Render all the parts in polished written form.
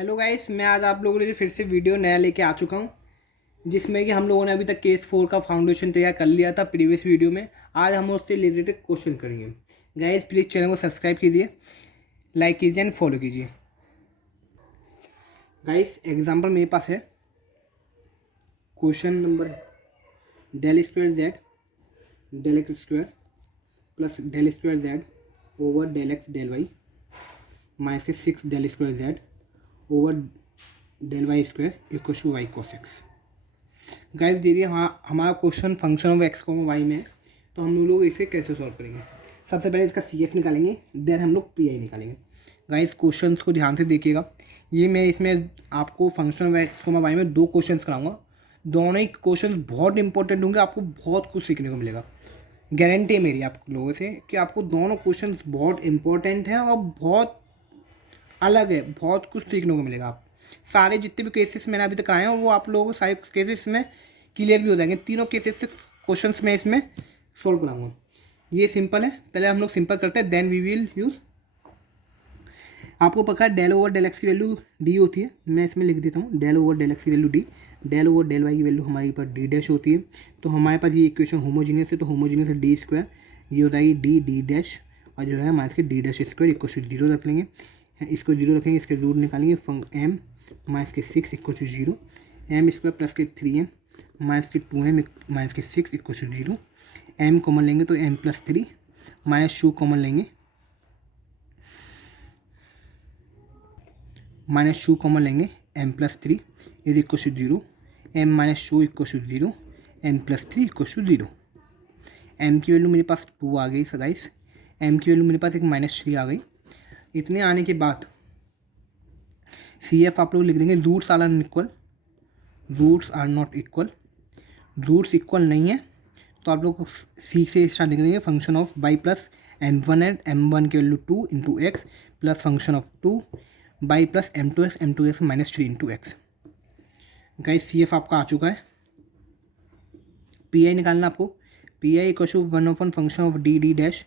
Hello guys, मैं आज आप लोगों के लिए फिर से वीडियो नया लेके आ चुका हूँ, जिसमें कि हम लोगों ने अभी तक केस 4 का फाउंडेशन तैयार कर लिया था प्रीवियस वीडियो में। आज हम उससे रिलेटेड क्वेश्चन करेंगे। गाइस प्लीज़ चैनल को सब्सक्राइब कीजिए, लाइक कीजिए एंड फॉलो कीजिए। गाइस एग्जाम्पल मेरे पास है question number del square Z del x square plus del square Z over del x del Y minus के 6 del square Z over del Y square equal to Y cos x. Guys देखिए, हाँ हमारा question function of x को Y में है, तो हम लोग इसे कैसे सॉल्व करेंगे। सबसे पहले इसका सी एफ निकालेंगे, देन हम लोग पी आई निकालेंगे। गाइस क्वेश्चन को ध्यान से देखिएगा। ये मैं इसमें आपको फंक्शन ऑफ एक्स को वाई में 2 क्वेश्चन कराऊंगा। दोनों ही क्वेश्चन बहुत इंपॉर्टेंट होंगे, आपको बहुत कुछ सीखने को मिलेगा। गारंटी है मेरी आप लोगों से कि आपको दोनों क्वेश्चन बहुत इंपॉर्टेंट हैं और बहुत अलग है, बहुत कुछ सीखने को मिलेगा। आप सारे जितने भी केसेस मैंने अभी तक कराए हैं वो आप लोगों को सारे केसेस में क्लियर भी हो जाएंगे। तीनों केसेस से क्वेश्चंस मैं इसमें सोल्व कराऊंगा। ये सिंपल है, पहले हम लोग सिंपल करते हैं, देन वी विल यूज़। आपको पता है डेल ओवर डेल एक्स की वैल्यू डी होती है। मैं इसमें लिख देता हूँ डेल ओवर डेल एक्स की value D, del over del Y की वैल्यू हमारे पास डी डैश होती है। तो हमारे पास ये इक्वेशन होमोजीनियस है, तो होमोजीनियस है डी स्क्वायर, ये हो जाएगी डी डी डैश और जो है हमारे इसके D dash square equal to 0 रख लेंगे। इसको 0 रखेंगे, इसके रूट निकालेंगे, एम माइनस के 6 equal to 0, M square plus के 3m माइनस के 2m माइनस के 6 इक्वल टू 0। एम कॉमन लेंगे तो m प्लस 3 माइनस 2 कॉमन लेंगे, माइनस 2 कॉमन लेंगे, m plus 3 is equal to 0, m minus 2 equal to 0, m plus 3 equal to 0। m की value मेरे पास 2 आ गई गाइस, m की वैल्यू मेरे पास एक -3 आ गई। इतने आने के बाद सी एफ आप लोग लिख देंगे, roots are unequal, roots are not equal, roots equal नहीं है तो आप लोग सी से स्टार्ट लिख देंगे, function of by plus m1 and m1 की value 2 into x plus function of 2 by plus m2x minus 3 into x. Guys C F आपका आ चुका है। पी आई निकालना आपको, P I equal to 1/1 function of D D dash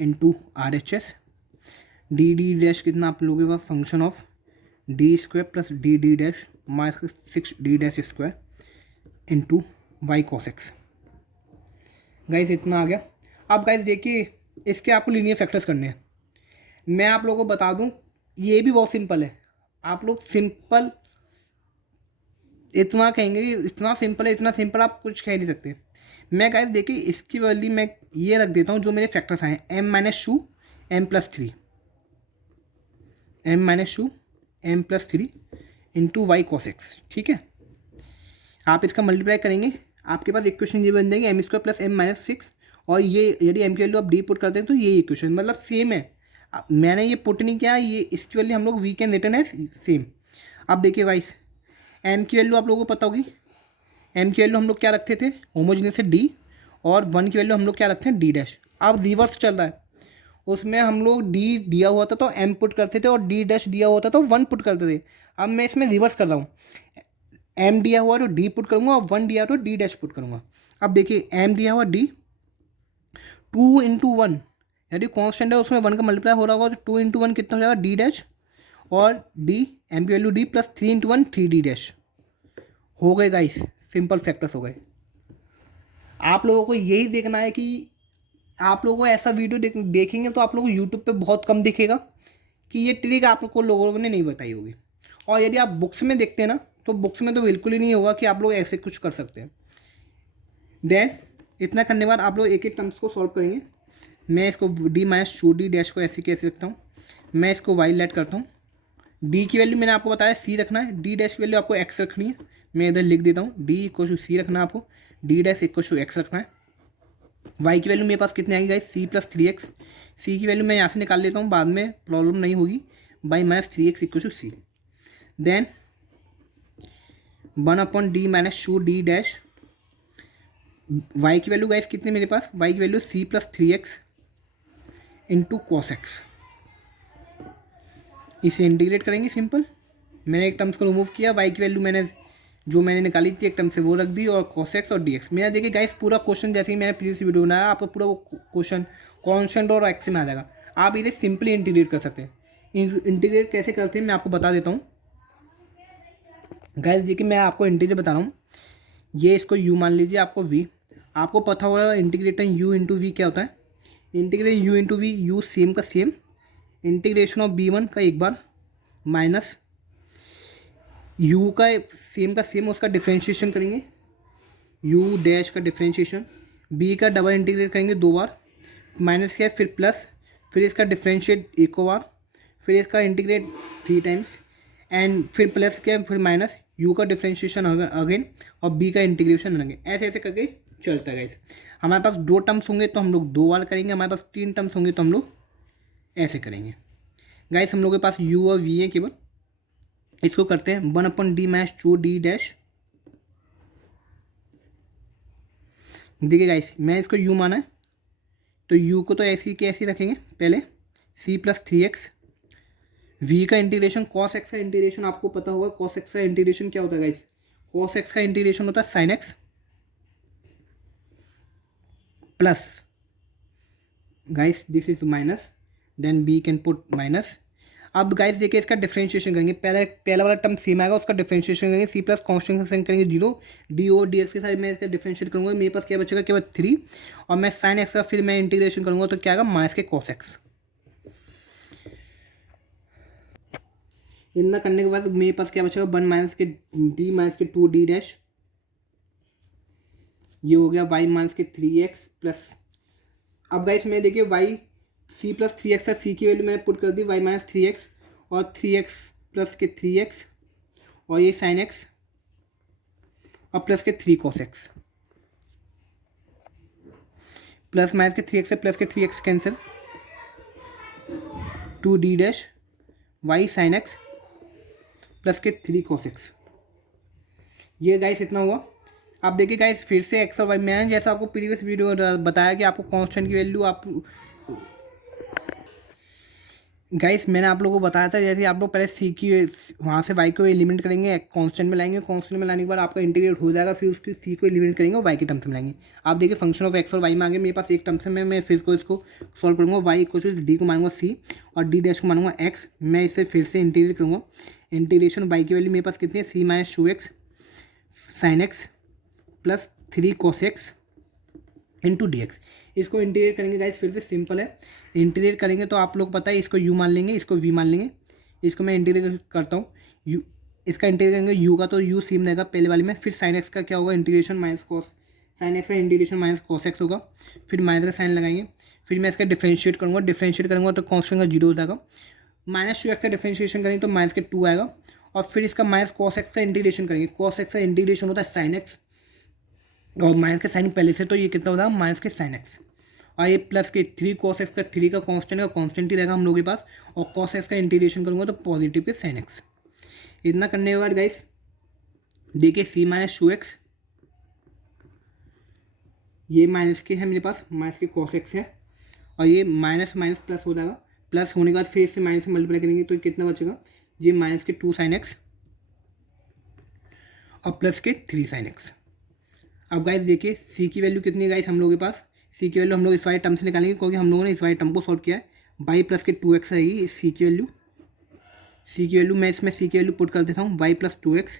into R H S. D D dash कितना आप लोगों के पास, function of D square plus D D dash minus 6 D dash square into Y cos x. Guys इतना आ गया। अब guys देखिए, इसके आपको लीनियर फैक्टर्स करने हैं। मैं आप लोगों को बता दूं, ये भी बहुत सिंपल है। आप लोग सिंपल इतना कहेंगे कि इतना सिंपल आप कुछ कह नहीं सकते। मैं गाइस देखिए, इसकी वैल्यू मैं ये रख देता हूँ जो मेरे फैक्टर्स आए, m minus 2 m plus 3, m minus 2 m plus 3 into Y cos x. ठीक है, आप इसका मल्टीप्लाई करेंगे, आपके पास इक्वेशन ये बन जाएगी m square plus m minus 6, और ये यदि m की वैल्यू आप डी पुट करते हैं तो ये इक्वेशन मतलब सेम है। मैंने ये पुट नहीं किया, ये इसकी वैल्यू हम लोग we can return as same. अब देखिए गाइस, m की वैल्यू आप लोगों को पता होगी, m की वैल्यू हम लोग क्या रखते थे, होमोजीनियस से d, और 1 की वैल्यू हम लोग क्या रखते हैं, d डैश। अब रिवर्स चल रहा है, उसमें हम लोग d दिया हुआ था तो m पुट करते थे और d डैश दिया हुआ था तो 1 पुट करते थे। अब मैं इसमें रिवर्स कर रहा हूँ, m दिया हुआ तो d पुट करूँगा और 1 दिया तो d डैश पुट करूँगा। अब देखिए m दिया हुआ d, 2 इंटू 1, यदि कॉन्स्टेंट है उसमें 1 का मल्टीप्लाई हो रहा होगा तो 2 इंटू 1 कितना हो जाएगा, d डैश, और d m की value d plus 3 into 1 3d dash हो गए। गाइस सिंपल फैक्टर्स हो गए। आप लोगों को यही देखना है कि आप लोगों को ऐसा वीडियो देखेंगे तो आप लोगों को यूट्यूब पे बहुत कम दिखेगा कि ये ट्रिक आप लोगों ने नहीं बताई होगी। और यदि आप बुक्स में देखते हैं ना, तो बुक्स में तो बिल्कुल ही नहीं होगा कि आप लोग ऐसे कुछ कर सकते हैं। देन इतना करने के बाद आप लोग एक एक टर्म्स को सॉल्व करेंगे। मैं इसको डी माइनस 2d डैश को ऐसे कैसे रखता हूँ, मैं इसको वाई लेट करता हूँ। डी की वैल्यू मैंने आपको बताया सी रखना है, डी डैश की वैल्यू आपको एक्स रखनी है। मैं इधर लिख देता हूँ, डी इक्वल टू सी रखना है आपको, D dash equal to x रखना है। वाई की वैल्यू मेरे पास कितनी आएगी गाइस, सी प्लस 3x। सी की वैल्यू मैं यहाँ से निकाल लेता हूँ, बाद में प्रॉब्लम नहीं होगी, by minus 3x equal to C. Then 1/d minus 2d dash, Y की वैल्यू गाइस कितनी मेरे पास, वाई की value C plus 3x into cos x. इसे इंटीग्रेट करेंगे सिंपल। मैंने एक टर्म्स को रिमूव किया, वाई की वैल्यू मैंने निकाली थी एक टर्म से वो रख दी, और cos x और dx। मेरा देखिए गाइस पूरा क्वेश्चन जैसे ही मैंने प्रीवियस वीडियो बनाया, आपको पूरा वो क्वेश्चन कॉन्स्टेंट और एक्स में आ जाएगा। आप इसे सिंपली इंटीग्रेट कर सकते हैं। इंटीग्रेट कैसे करते हैं मैं आपको बता देता हूँ। गाइस देखिए मैं आपको इंटीग्रल बता रहा हूँ, ये इसको u मान लीजिए, आपको v, आपको पता होगा इंटीग्रेटर u इंटू वी क्या होता है। Integrate u into V, U same का सेम, इंटीग्रेशन ऑफ b1 का एक बार माइनस u का सेम उसका डिफ्रेंशिएशन करेंगे, u डैश का डिफ्रेंशिएशन, b का डबल इंटीग्रेट करेंगे 2 बार, माइनस क्या है, फिर प्लस, फिर इसका डिफ्रेंशिएट एक बार, फिर इसका इंटीग्रेट 3 टाइम्स, एंड फिर प्लस क्या है, फिर माइनस u का डिफ्रेंशिएशन अगेन और b का इंटीग्रेशन अगेन, ऐसे ऐसे करके चलता है गाइस। हमारे पास 2 टर्म्स होंगे तो हम लोग 2 बार करेंगे, हमारे पास 3 टर्म्स होंगे तो हम लोग ऐसे करेंगे। गाइस हम लोग के पास u और v है केवल, इसको करते हैं 1/d-2 d । देखिए गाइस मैं इसको u माना है तो u को तो ऐसी के ऐसी रखेंगे, पहले c प्लस 3x, v का इंटीग्रेशन cos x का इंटीग्रेशन आपको पता होगा, cos x का इंटीग्रेशन क्या होता है गाइस, cos x का इंटीग्रेशन होता है sin x plus, guys this is minus, then b can put minus. अब गाइस देखिए इसका डिफ्रेंशिएशन करेंगे, पहला वाला टर्म सेम आएगा, उसका डिफ्रेंशिएशन करेंगे, सी प्लस कॉन्स्टेंट करेंगे 0, डी ओ डी एक्स के साथ मैं इसका डिफ्रेंशिएट करूँगा, मेरे पास क्या बचेगा केवल 3, और मैं साइन एक्स का फिर मैं इंटीग्रेशन करूँगा तो क्या आएगा माइनस के कॉस एक्स। इतना करने के बाद मेरे पास क्या बचेगा 1 माइनस के डी माइनस के 2 डी डैश, ये हो गया y माइनस के 3x प्लस, अब गाइस मैं देखिए y c प्लस 3x है, c की वैल्यू मैंने पुट कर दी y माइनस 3x और 3x प्लस के 3x और ये साइन x और प्लस के 3 cos x, प्लस माइनस के 3x से प्लस के 3x cancel, 2 D dash y sine x plus के 3 cos x, ये गाइस इतना हुआ। आप देखिए गाइस फिर से एक्स और वाई, मैंने जैसा आपको प्रीवियस वीडियो बताया कि आपको कांस्टेंट की वैल्यू आप गाइस मैंने आप लोगों को बताया था, जैसे आप लोग पहले सी की वहाँ से वाई को एलिमिनेट करेंगे, कांस्टेंट में लाएंगे, कांस्टेंट में लाने के बाद आपका इंटीग्रेट हो जाएगा, फिर उसकी सी को एलिमिनेट करेंगे और वाई के टर्म्स में लाएंगे। आप देखिए फंक्शन ऑफ एक्स और वाई में आगे मेरे पास एक टर्म्स में मैं फिर इसको सॉल्व करूँगा, वाई इक्वल डी को मानूंगा सी और डी डैश को मानूंगा एक्स, मैं इसे फिर से इंटीग्रेट करूँगा, इंटीग्रेशन वाई की वैल्यू मेरे पास कितनी है, C minus 2x sine x plus 3 cos x into D x, इसको इंटीग्रेट करेंगे गाइस, फिर से सिंपल है, इंटीग्रेट करेंगे तो आप लोग पता है इसको u मान लेंगे, इसको v मान लेंगे, इसको मैं इंटीग्रेट करता हूँ u, इसका इंटीग्रेट करेंगे u का तो u सेम रहेगा पहले वाले में, फिर साइन x का क्या होगा integration minus cos, sine x का इंटीग्रेशन माइनस कॉस x होगा, फिर माइनस का साइन लगाएंगे, फिर मैं इसका डिफ्रेंशिएट करूँगा तो कॉन्स्टेंट का 0 हो जाएगा, माइनस 2x का डिफ्रेंशिएशन करेंगे तो माइनस के 2 आएगा, और फिर इसका माइनस कॉस x का इंटीग्रेशन करेंगे, कॉस x का इंटीग्रेशन होता है साइन x और माइनस के साइन पहले से, तो ये कितना हो जाएगा माइनस के साइन एक्स, और ये प्लस के 3 cos x का 3 का कांस्टेंट है, कांस्टेंट ही रहेगा हम लोगों के पास, और cos x का इंटीग्रेशन करूँगा तो पॉजिटिव के साइन एक्स। इतना करने के बाद गाइस देखिए c माइनस 2x, ये माइनस के है मेरे पास, माइनस के cos x है, और ये माइनस माइनस प्लस हो जाएगा, प्लस होने के बाद फिर से माइनस से मल्टीप्लाई करेंगे तो कितना बचेगा, ये माइनस के 2 साइन एक्स और प्लस के 3 साइन एक्स। अब गाइस देखिए c की वैल्यू कितनी है गाइस हम लोगों के पास, c की वैल्यू हम लोग इस वाले टर्म से निकालेंगे क्योंकि हम लोगों ने इस वाले टर्म को सॉल्व किया है, y प्लस के 2x आएगी इस c की वैल्यू मैं इसमें c की वैल्यू पुट कर देता हूँ, y प्लस 2x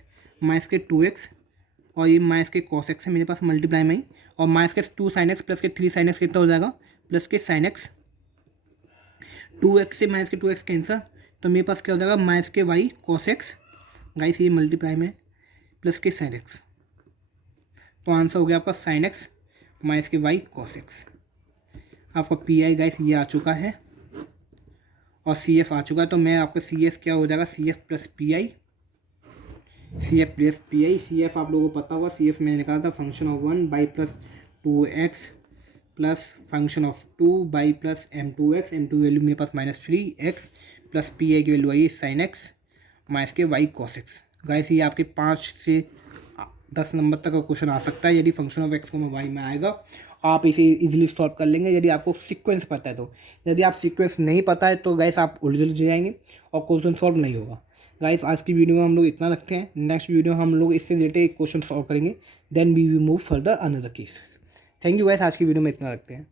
माइनस के 2x और ये माइनस के cos x है मेरे पास मल्टीप्लाई में ही, और माइनस के 2 साइन एक्स प्लस के 3 साइन एक्स कितना हो जाएगा, प्लस के साइन एक्स, 2x से माइनस के 2x कैंसर, तो मेरे पास क्या हो जाएगा माइनस के y cos x, गाइस ये मल्टीप्लाई में प्लस के साइन एक्स, तो आंसर हो गया आपका साइन एक्स माइनस के वाई कॉस एक्स। आपका पी आई गाइस ये आ चुका है और सी एफ आ चुका है, तो मैं आपका सी एस क्या हो जाएगा, C F plus P I, C F plus P I. C F आप लोगों को पता होगा, सी एफ मैंने निकाला था function of 1 by plus 2x plus function of 2 by plus m2x, m2 value मेरे पास minus 3x plus P I की value I sine x minus के वाई कॉस एक्स। गाइस ये आपके 5 से 10 नंबर तक का क्वेश्चन आ सकता है, यदि फंक्शन ऑफ एक्स को वाई में आएगा आप इसे इजीली सॉल्व कर लेंगे यदि आपको सीक्वेंस पता है तो। यदि आप सीक्वेंस नहीं पता है तो गाइस आप उलझ जाएंगे और क्वेश्चन सॉल्व नहीं होगा। गाइस आज की वीडियो में हम लोग इतना रखते हैं, नेक्स्ट वीडियो हम लोग इससे रिलेटेड क्वेश्चन सॉल्व करेंगे, then we will move further another case. Thank you guys, आज की वीडियो में इतना रखते हैं।